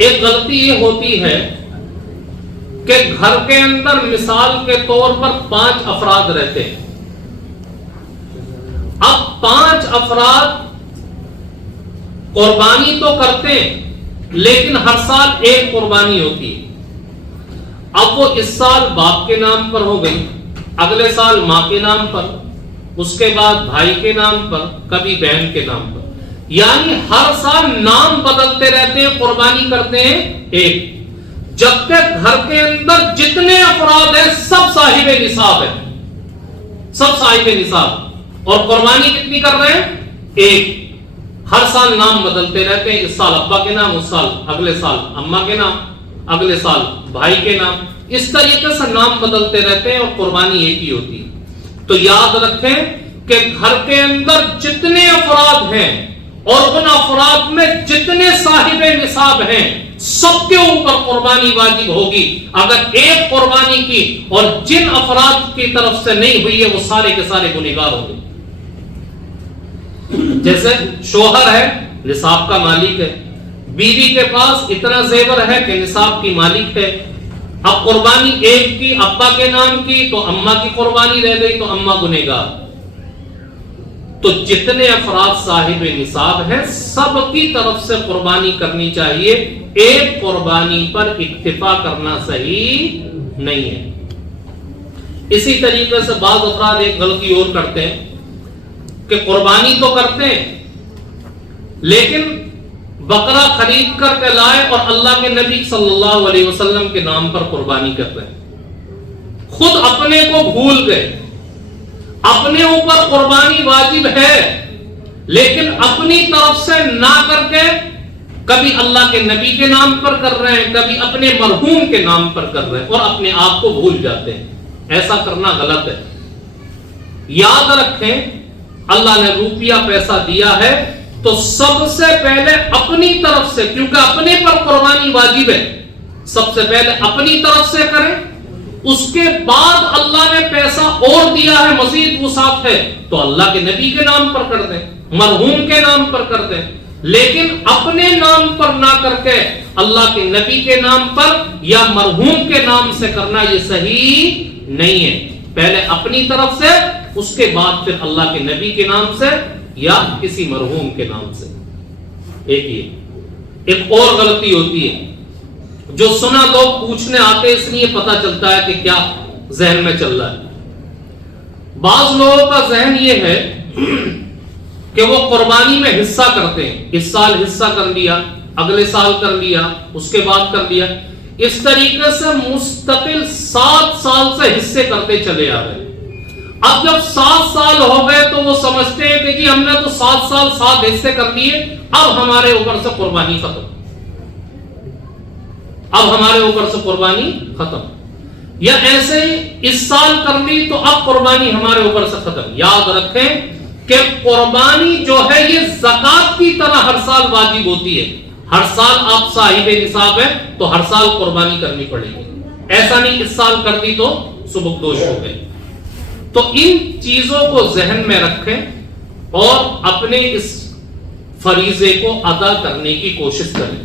ایک غلطی یہ ہوتی ہے کہ گھر کے اندر مثال کے طور پر 5 افراد رہتے ہیں. اب 5 افراد قربانی تو کرتے ہیں لیکن ہر سال ایک قربانی ہوتی ہے. اب وہ اس سال باپ کے نام پر ہو گئی، اگلے سال ماں کے نام پر، اس کے بعد بھائی کے نام پر، کبھی بہن کے نام پر. یعنی ہر سال نام بدلتے رہتے ہیں، قربانی کرتے ہیں ایک. جبکہ گھر کے اندر جتنے افراد ہیں سب صاحب نصاب ہیں، سب صاحب نصاب، اور قربانی کتنی کر رہے ہیں؟ ایک. ہر سال نام بدلتے رہتے ہیں، اس سال ابا کے نام، اس سال اگلے سال اماں کے نام، اگلے سال بھائی کے نام. اس طریقے سے نام بدلتے رہتے ہیں اور قربانی ایک ہی ہوتی ہے. تو یاد رکھیں کہ گھر کے اندر جتنے افراد ہیں اور ان افراد میں جتنے صاحب نصاب ہیں سب کے اوپر قربانی واجب ہوگی. اگر ایک قربانی کی اور جن افراد کی طرف سے نہیں ہوئی ہے وہ سارے کے سارے گنہگار ہوں گے. جیسے شوہر ہے، نصاب کا مالک ہے، بیوی کے پاس اتنا زیور ہے کہ نصاب کی مالک ہے. اب قربانی ایک کی، ابا کے نام کی، تو اماں کی قربانی رہ گئی تو اماں گنہگار. تو جتنے افراد صاحب نصاب ہیں سب کی طرف سے قربانی کرنی چاہیے. ایک قربانی پر اکتفا کرنا صحیح نہیں ہے. اسی طریقے سے بعض افراد ایک غلطی اور کرتے ہیں کہ قربانی تو کرتے ہیں لیکن بکرا خرید کر کے لائے اور اللہ کے نبی صلی اللہ علیہ وسلم کے نام پر قربانی کر رہے ہیں. خود اپنے کو بھول گئے. اپنے اوپر قربانی واجب ہے لیکن اپنی طرف سے نہ کر کے کبھی اللہ کے نبی کے نام پر کر رہے ہیں، کبھی اپنے مرحوم کے نام پر کر رہے ہیں اور اپنے آپ کو بھول جاتے ہیں. ایسا کرنا غلط ہے. یاد رکھیں اللہ نے روپیہ پیسہ دیا ہے تو سب سے پہلے اپنی طرف سے، کیونکہ اپنے پر قربانی واجب ہے، سب سے پہلے اپنی طرف سے کریں. اس کے بعد اللہ نے پیسہ اور دیا ہے، مزید وسعت ہے، تو اللہ کے نبی کے نام پر کر دیں، مرحوم کے نام پر کر دیں. لیکن اپنے نام پر نہ کر کے اللہ کے نبی کے نام پر یا مرحوم کے نام سے کرنا یہ صحیح نہیں ہے. پہلے اپنی طرف سے، اس کے بعد پھر اللہ کے نبی کے نام سے یا کسی مرحوم کے نام سے. ایک اور غلطی ہوتی ہے جو سنا لوگ پوچھنے آتے اس لیے پتا چلتا ہے کہ کیا ذہن میں چل رہا ہے. بعض لوگوں کا ذہن یہ ہے کہ وہ قربانی میں حصہ کرتے ہیں، اس سال حصہ کر لیا، اگلے سال کر لیا، اس کے بعد کر لیا. اس طریقے سے مستقل 7 سال سے حصے کرتے چلے آ رہے. اب جب 7 سال ہو گئے تو وہ سمجھتے ہیں کہ ہم نے تو 7 سال 7 حصے کر دیے، اب ہمارے اوپر سے قربانی ختم، اب ہمارے اوپر سے قربانی ختم. یا ایسے ہی اس سال کر لی تو اب قربانی ہمارے اوپر سے ختم. یاد رکھیں کہ قربانی جو ہے یہ زکات کی طرح ہر سال واجب ہوتی ہے. ہر سال آپ صاحب نصاب ہیں تو ہر سال قربانی کرنی پڑے گی. ایسا نہیں اس سال کر دی تو سبکدوش ہو گئے. تو ان چیزوں کو ذہن میں رکھیں اور اپنے اس فریضے کو ادا کرنے کی کوشش کریں.